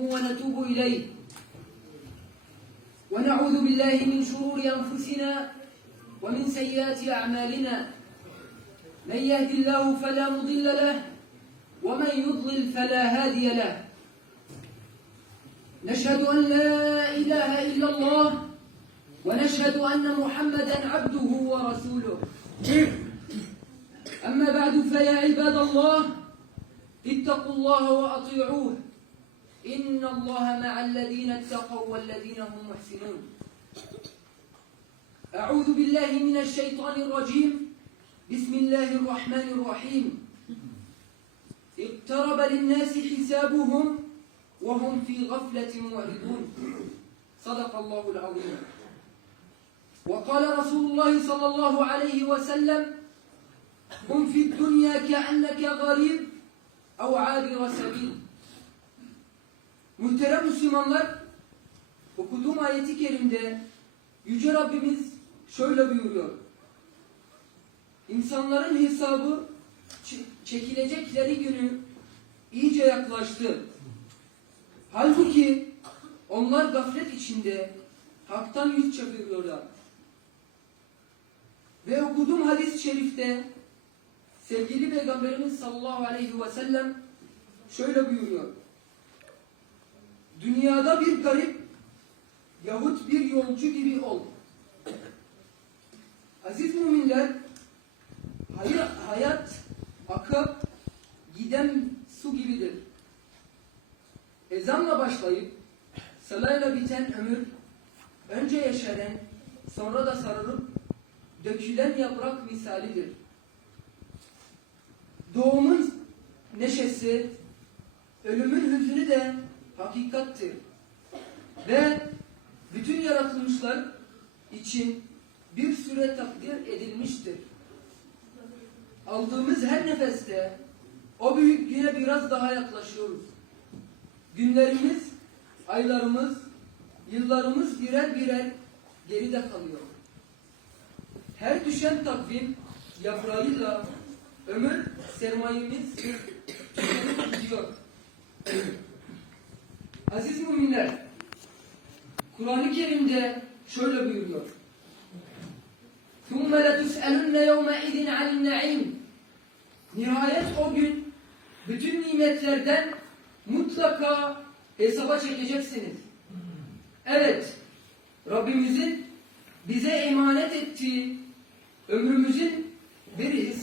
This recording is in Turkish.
ونتوب إليه ونعوذ بالله من شرور أنفسنا ومن سيئات أعمالنا من يهد الله فلا مضل له ومن يضلل فلا هادي له نشهد أن لا إله إلا الله ونشهد أن محمدا عبده ورسوله أما بعد فيا عباد الله اتقوا الله وأطيعوه إن الله مع الذين اتقوا والذين هم محسنون أعوذ بالله من الشيطان الرجيم بسم الله الرحمن الرحيم اقترب للناس حسابهم وهم في غفلة معرضون صدق الله العظيم وقال رسول الله صلى الله عليه وسلم كن في الدنيا كأنك غريب أو عابر سبيل. Muhterem Müslümanlar, okuduğum ayeti kerimde Yüce Rabbimiz şöyle buyuruyor. İnsanların hesabı çekilecekleri günü iyice yaklaştı. Halbuki onlar gaflet içinde haktan yüz çeviriyorlar. Ve okuduğum hadis-i şerifte sevgili Peygamberimiz sallallahu aleyhi ve sellem şöyle buyuruyor. Dünyada bir garip yahut bir yolcu gibi ol. Aziz müminler, hayat akıp giden su gibidir. Ezanla başlayıp salayla biten ömür önce yeşeren sonra da sararıp dökülen yaprak misalidir. Doğumun neşesi, ölümün hüznü de hakikattir. Ve bütün yaratılmışlar için bir süre takdir edilmiştir. Aldığımız her nefeste o büyük güne biraz daha yaklaşıyoruz. Günlerimiz, aylarımız, yıllarımız birer birer geride kalıyor. Her düşen takvim yaprağıyla ömür sermayemiz tükenip gidiyor. Aziz müminler, Kur'an-ı Kerim'de şöyle buyuruyor. ثُمَّ لَتُسْأَلُنَّ يَوْمَئِذٍ عَنِ النَّعِيمِ Nihayet o gün bütün nimetlerden mutlaka hesaba çekeceksiniz. Evet, Rabbimizin bize emanet ettiği ömrümüzün bir hesabı